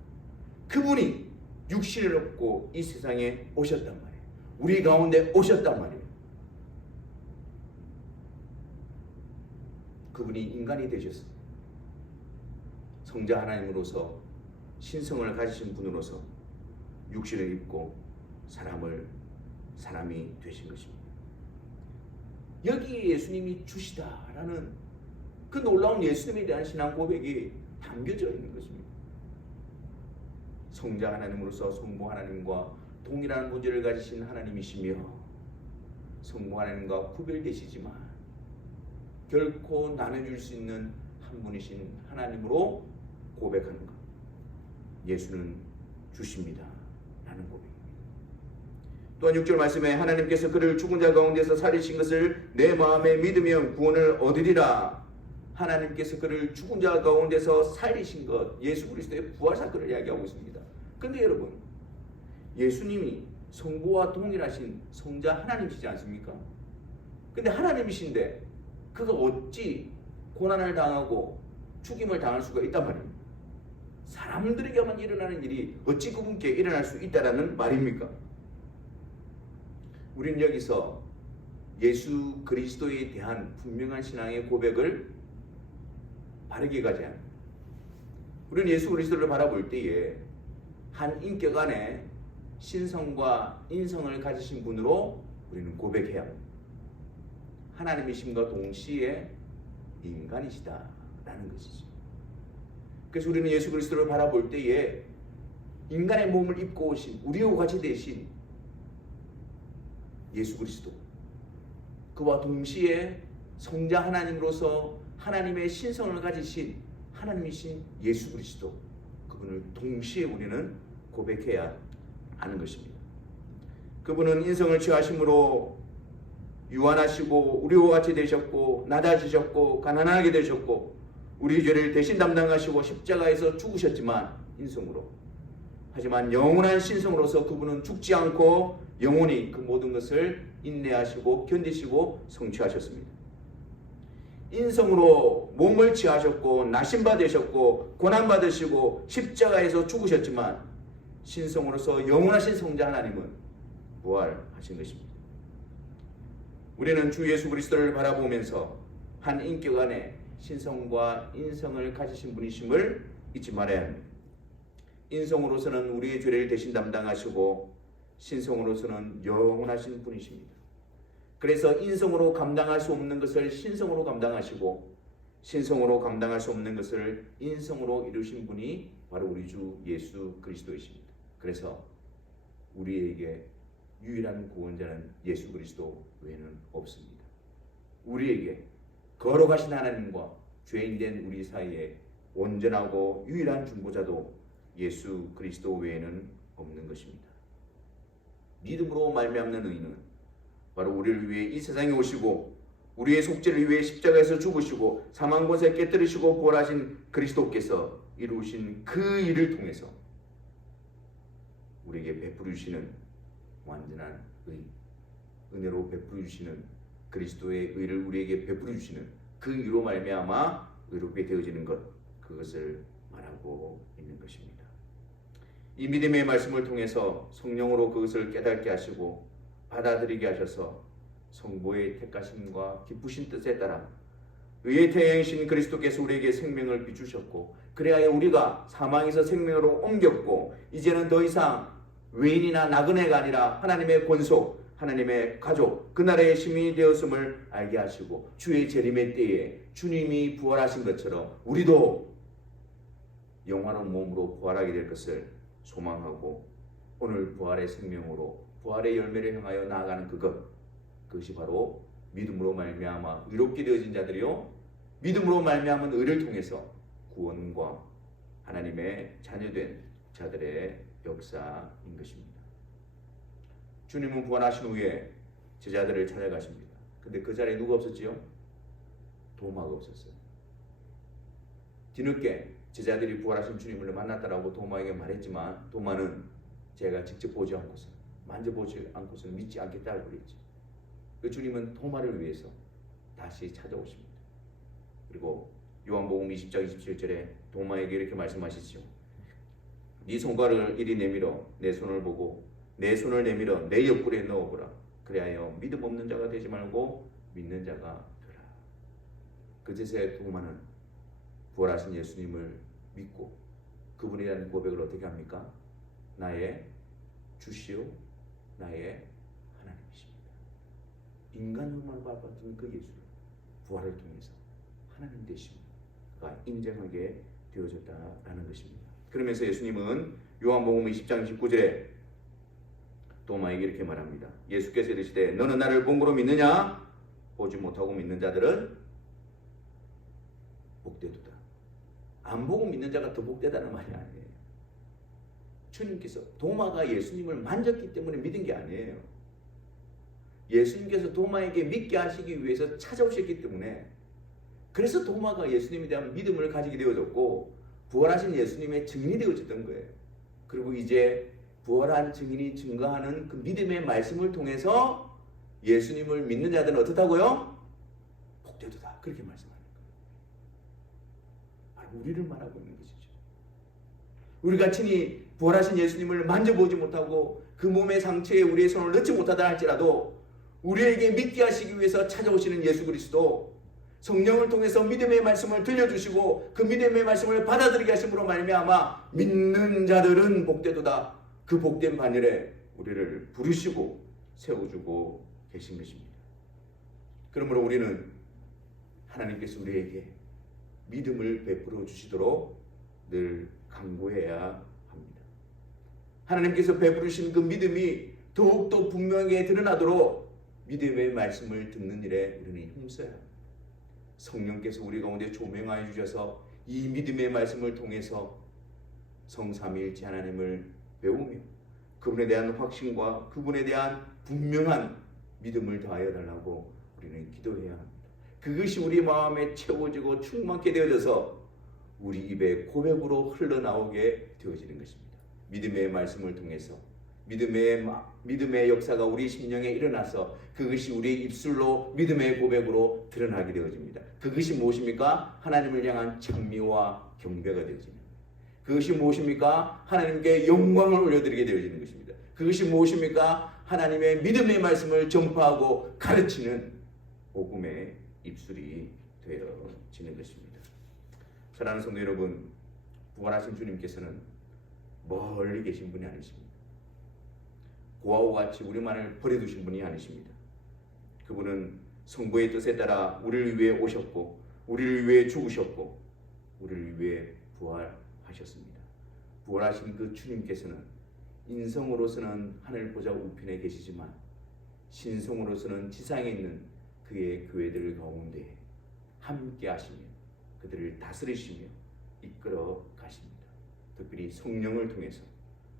그분이 육신을 얻고 이 세상에 오셨단 말이에요. 우리 가운데 오셨단 말이에요. 그분이 인간이 되셨어요. 성자 하나님으로서 신성을 가지신 분으로서 육신을 입고 사람이 되신 것입니다. 여기에 예수님이 주시다라는 그 놀라운 예수님에 대한 신앙 고백이 담겨져 있는 것입니다. 성자 하나님으로서 성부 하나님과 동일한 본질을 가지신 하나님이시며 성부 하나님과 구별되시지만 결코 나눠줄 수 있는 한 분이신 하나님으로 고백하는 것. 예수는 주십니다 라는 고백입니다. 또한 6절 말씀에 하나님께서 그를 죽은 자 가운데서 살리신 것을 내 마음에 믿으면 구원을 얻으리라. 하나님께서 그를 죽은 자 가운데서 살리신 것, 예수 그리스도의 부활 사건을 이야기하고 있습니다. 그런데 여러분, 예수님이 성부와 동일하신 성자 하나님이시지 않습니까? 근데 하나님이신데 그가 어찌 고난을 당하고 죽임을 당할 수가 있단 말입니다. 사람들에게만 일어나는 일이 어찌 그분께 일어날 수 있다라는 말입니까? 우리는 여기서 예수 그리스도에 대한 분명한 신앙의 고백을 바르게 가져야 합니다. 우리는 예수 그리스도를 바라볼 때에 한 인격 안에 신성과 인성을 가지신 분으로 우리는 고백해야 합니다. 하나님이심과 동시에 인간이시다라는 것이죠. 그래서 우리는 예수 그리스도를 바라볼 때에 인간의 몸을 입고 오신, 우리와 같이 되신 예수 그리스도, 그와 동시에 성자 하나님으로서 하나님의 신성을 가지신 하나님이신 예수 그리스도, 그분을 동시에 우리는 고백해야 하는 것입니다. 그분은 인성을 취하심으로 유한하시고 우리와 같이 되셨고 낮아지셨고 가난하게 되셨고 우리 죄를 대신 담당하시고 십자가에서 죽으셨지만 인성으로, 하지만 영원한 신성으로서 그분은 죽지 않고 영원히 그 모든 것을 인내하시고 견디시고 성취하셨습니다. 인성으로 몸을 취하셨고 나심받으셨고 고난받으시고 십자가에서 죽으셨지만 신성으로서 영원하신 성자 하나님은 부활하신 것입니다. 우리는 주 예수 그리스도를 바라보면서 한 인격 안에 신성과 인성을 가지신 분이심을 잊지 말아야 합니다. 인성으로서는 우리의 죄를 대신 담당하시고 신성으로서는 영원하신 분이십니다. 그래서 인성으로 감당할 수 없는 것을 신성으로 감당하시고 신성으로 감당할 수 없는 것을 인성으로 이루신 분이 바로 우리 주 예수 그리스도이십니다. 그래서 우리에게 유일한 구원자는 예수 그리스도 외에는 없습니다. 우리에게 걸어가신 하나님과 죄인된 우리 사이에 온전하고 유일한 중보자도 예수 그리스도 외에는 없는 것입니다. 믿음으로 말미암는 의인은 바로 우리를 위해 이 세상에 오시고 우리의 속죄를 위해 십자가에서 죽으시고 사망 권세 깨뜨리시고 부활하신 그리스도께서 이루신 그 일을 통해서 우리에게 베풀어 주시는 완전한 의, 은혜로 베풀어 주시는 그리스도의 의를 우리에게 베풀어 주시는 그 의로 말미암아 의롭게 되어지는 것, 그것을 말하고 있는 것입니다. 이 믿음의 말씀을 통해서 성령으로 그것을 깨닫게 하시고 받아들이게 하셔서 성부의 택하심과 기쁘신 뜻에 따라 의의 태양이신 그리스도께서 우리에게 생명을 비추셨고 그래야 우리가 사망에서 생명으로 옮겼고 이제는 더 이상 외인이나 나그네가 아니라 하나님의 권속, 하나님의 가족, 그 나라의 시민이 되었음을 알게 하시고 주의 재림의 때에 주님이 부활하신 것처럼 우리도 영화로운 몸으로 부활하게 될 것을 소망하고 오늘 부활의 생명으로 부활의 열매를 향하여 나아가는 그것이 바로 믿음으로 말미암아 의롭게 되어진 자들이요 믿음으로 말미암은 의를 통해서 구원과 하나님의 자녀된 자들의 역사인 것입니다. 주님은 부활하신 후에 제자들을 찾아가십니다. 근데 그 자리에 누가 없었지요? 도마가 없었어요. 뒤늦게 제자들이 부활하신 주님을 만났다라고 도마에게 말했지만 도마는 제가 직접 보지 않고서 만져보지 않고서는 믿지 않겠다고 그랬지. 그 주님은 도마를 위해서 다시 찾아오십니다. 그리고 요한복음 20장 27절에 도마에게 이렇게 말씀하시죠. 네 손가락을 이리 내밀어 내 손을 보고 내 손을 내밀어 내 옆구리에 넣어보라. 그리하여 믿음 없는 자가 되지 말고 믿는 자가 되라. 그제서야 도마는 부활하신 예수님을 믿고 그분에 대한 고백을 어떻게 합니까? 나의 주시오 나의 하나님이십니다. 인간으로만 봤던 그 예수를 부활을 통해서 하나님 되심과 인정하게 되어졌다라는 것입니다. 그러면서 예수님은 요한복음 20장 19절에 도마에게 이렇게 말합니다. 예수께서 이르시되 너는 나를 본 거로 믿느냐? 보지 못하고 믿는 자들은 복되도다. 안 보고 믿는 자가 더 복되다는 말이 아니에요. 주님께서 도마가 예수님을 만졌기 때문에 믿은 게 아니에요. 예수님께서 도마에게 믿게 하시기 위해서 찾아오셨기 때문에, 그래서 도마가 예수님에 대한 믿음을 가지게 되어졌고 부활하신 예수님의 증인이 되어졌던 거예요. 그리고 이제 부활한 증인이 증거하는 그 믿음의 말씀을 통해서 예수님을 믿는 자들은 어떻다고요? 복되도다. 그렇게 말씀하는 거예요. 바로 우리를 말하고 있는 것이죠. 우리가 친히 부활하신 예수님을 만져보지 못하고 그 몸의 상처에 우리의 손을 넣지 못하다 할지라도 우리에게 믿게 하시기 위해서 찾아오시는 예수 그리스도, 성령을 통해서 믿음의 말씀을 들려주시고 그 믿음의 말씀을 받아들이게 하심으로 말미암아 믿는 자들은 복되도다. 그 복된 반열에 우리를 부르시고 세워주고 계신 것입니다. 그러므로 우리는 하나님께서 우리에게 믿음을 베풀어 주시도록 늘 간구해야 합니다. 하나님께서 베푸르신 그 믿음이 더욱더 분명하게 드러나도록 믿음의 말씀을 듣는 일에 우리는 힘써야 합니다. 성령께서 우리 가운데 조명하여 주셔서 이 믿음의 말씀을 통해서 성삼위일체 하나님을 배우며 그분에 대한 확신과 그분에 대한 분명한 믿음을 더하여 달라고 우리는 기도해야 합니다. 그것이 우리 마음에 채워지고 충만케 되어져서 우리 입에 고백으로 흘러나오게 되어지는 것입니다. 믿음의 말씀을 통해서 믿음의 역사가 우리 심령에 일어나서 그것이 우리의 입술로 믿음의 고백으로 드러나게 되어집니다. 그것이 무엇입니까? 하나님을 향한 찬미와 경배가 되어집니다. 그것이 무엇입니까? 하나님께 영광을 올려드리게 되어지는 것입니다. 그것이 무엇입니까? 하나님의 믿음의 말씀을 전파하고 가르치는 복음의 입술이 되어지는 것입니다. 사랑하는 성도 여러분, 부활하신 주님께서는 멀리 계신 분이 아니십니다. 고아와 같이 우리만을 버려두신 분이 아니십니다. 그분은 성부의 뜻에 따라 우리를 위해 오셨고 우리를 위해 죽으셨고 우리를 위해 부활하셨습니다. 부활하신 그 주님께서는 인성으로서는 하늘 보좌 우편에 계시지만 신성으로서는 지상에 있는 그의 교회들 가운데 함께 하시며 그들을 다스리시며 이끌어 가십니다. 특별히 성령을 통해서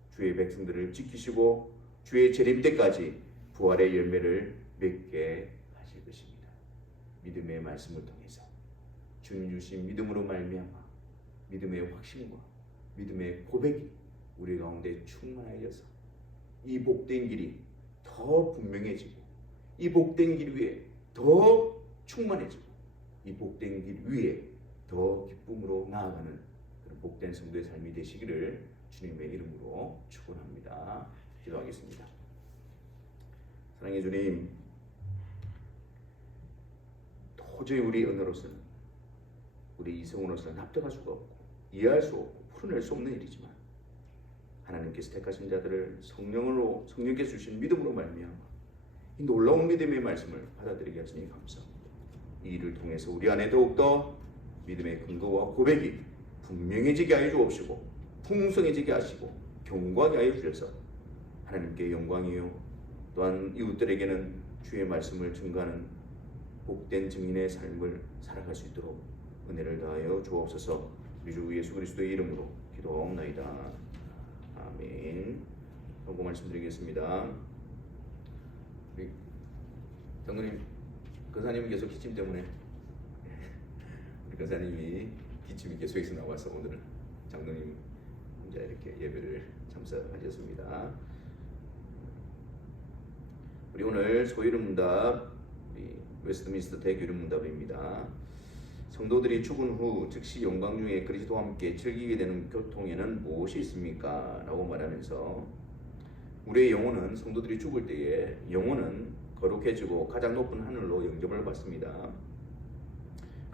주의 백성들을 지키시고 주의 재림 때까지 부활의 열매를 맺게 하실 것입니다. 믿음의 말씀을 통해서 주님 주신 믿음으로 말미암아 믿음의 확신과 믿음의 고백이 우리 가운데 충만하여서 이 복된 길이 더 분명해지고 이 복된 길 위에 더 충만해지고 이 복된 길 위에 더 기쁨으로 나아가는 그런 복된 성도의 삶이 되시기를 주님의 이름으로 축원합니다. 기도하겠습니다. 사랑의 주님, 도저히 우리 언어로서는 우리 이성으로서는 납득할 수가 없고 이해할 수 없고 풀어낼 수 없는 일이지만 하나님께서 택하신 자들을 성령께서 주신 믿음으로 말미암아 이 놀라운 믿음의 말씀을 받아들이게 하시니 감사합니다. 이 일을 통해서 우리 안에 더욱더 믿음의 근거와 고백이 분명해지게 하여 주옵시고 풍성해지게 하시고 견고하게 하여 주셔서 하나님께 영광이요 또한 이웃들에게는 주의 말씀을 증거하는 복된 증인의 삶을 살아갈 수 있도록 은혜를 다하여 주옵소서. 우리 주 예수 그리스도의 이름으로 기도하옵나이다. 아멘. 경고 말씀드리겠습니다. 우리 장로님, 근사님은 계속 기침 때문에 우리 근사님이 기침이 계속해서 나와서 오늘은 장로님 혼자 이렇게 예배를 참석하셨습니다. 우리 오늘 소이름문답, 웨스트민스터 대교륜문답입니다. 성도들이 죽은 후 즉시 영광 중에 그리스도와 함께 즐기게 되는 교통에는 무엇이 있습니까? 라고 말하면서 우리의 영혼은 성도들이 죽을 때에 영혼은 거룩해지고 가장 높은 하늘로 영접을 받습니다.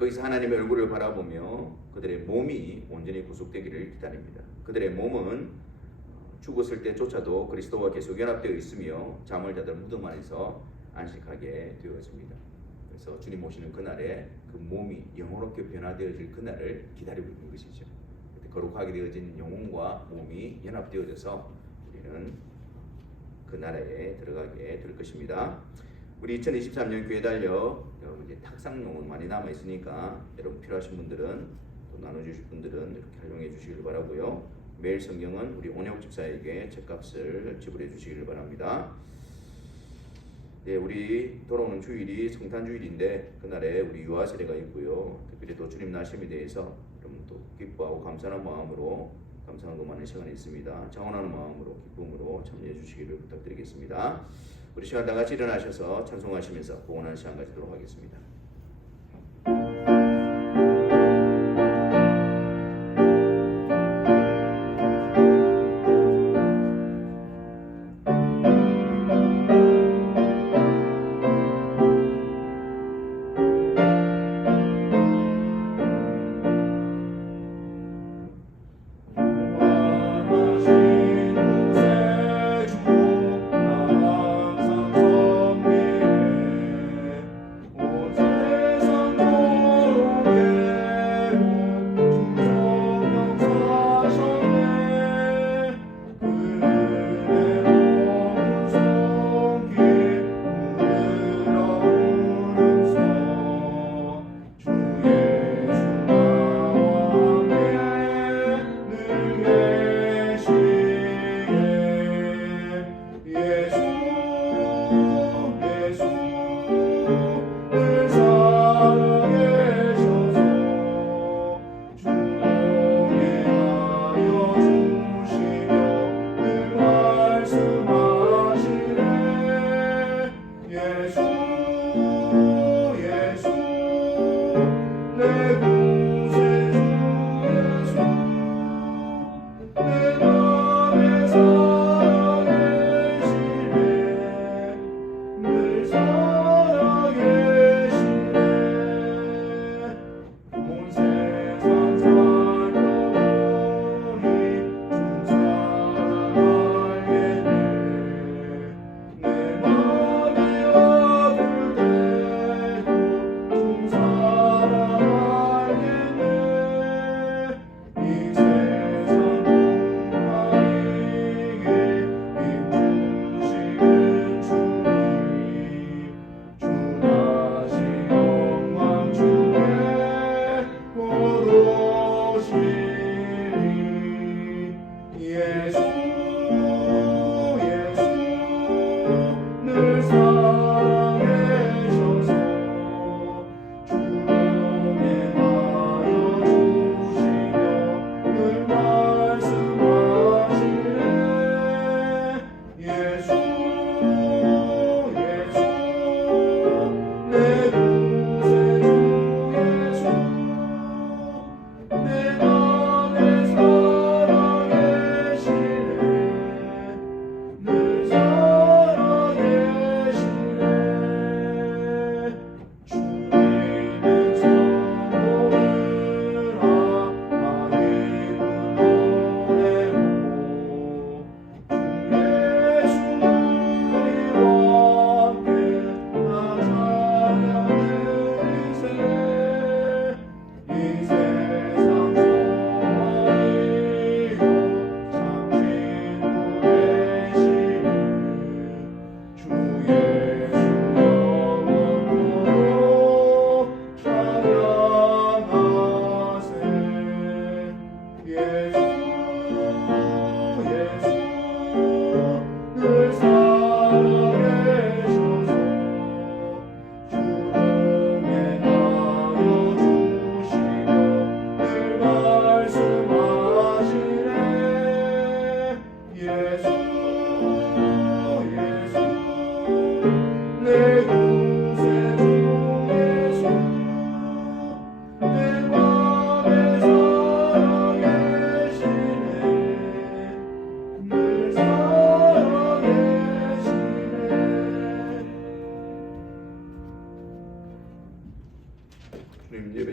거기서 하나님의 얼굴을 바라보며 그들의 몸이 온전히 구속되기를 기다립니다. 그들의 몸은 죽었을 때조차도 그리스도와 계속 연합되어 있으며 잠을 자던 무덤 안에서 안식하게 되어집니다. 그래서 주님 오시는 그날에 그 몸이 영원롭게 변화되어질 그날을 기다리고 있는 것이죠. 거룩하게 되어진 영혼과 몸이 연합되어져서 우리는 그 나라에 들어가게 될 것입니다. 우리 2023년 교회 달력 여러분 이제 탁상용은 많이 남아 있으니까 여러분 필요하신 분들은 또 나눠주실 분들은 이렇게 활용해 주시길 바라고요. 매일 성경은 우리 온혜옥 집사에게 책값을 지불해 주시기를 바랍니다. 네, 우리 돌아오는 주일이 성탄주일인데 그날에 우리 유아 세례가 있고요. 특별히 또 주님 나심에 대해서 여러분 또 기뻐하고 감사하는 마음으로 감사하고 많은 시간이 있습니다. 장원하는 마음으로 기쁨으로 참여해 주시기를 부탁드리겠습니다. 우리 시간 다 같이 일어나셔서 찬송하시면서 공헌하는 시간 가지도록 하겠습니다. 오직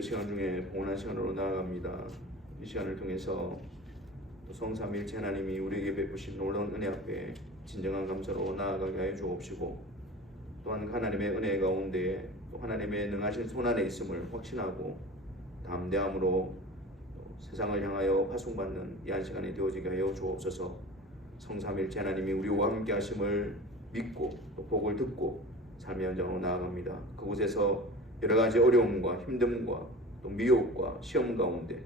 시간 중에 봉헌한 시간으로 나아갑니다. 이 시간을 통해서 또 성삼일체 하나님이 우리에게 베푸신 놀라운 은혜 앞에 진정한 감사로 나아가게 하여 주옵시고, 또한 하나님의 은혜 가운데 또 하나님의 능하신 손안에 있음을 확신하고 담대함으로 세상을 향하여 파송받는 이 한 시간이 되어지게 하여 주옵소서. 성삼일체 하나님이 우리와 함께 하심을 믿고 또 복을 듣고 삶의 현장으로 나아갑니다. 그곳에서 여러 가지 어려움과 힘듦과 또 미혹과 시험 가운데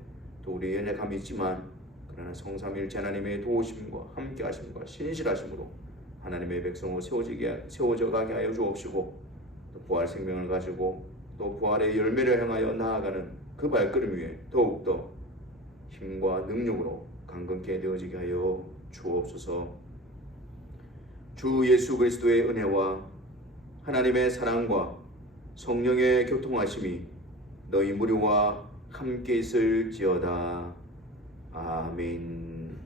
또 우리의 연약함이 있지만, 그러나 성삼일체 하나님의 도우심과 함께 하심과 신실하심으로 하나님의 백성으로 세워져 가게 하여 주옵시고, 또 부활 생명을 가지고 또 부활의 열매를 향하여 나아가는 그 발걸음 위에 더욱더 힘과 능력으로 강건케 되어지게 하여 주옵소서. 주 예수 그리스도의 은혜와 하나님의 사랑과 성령의 교통하심이 너희 무리와 함께 있을지어다. 아멘.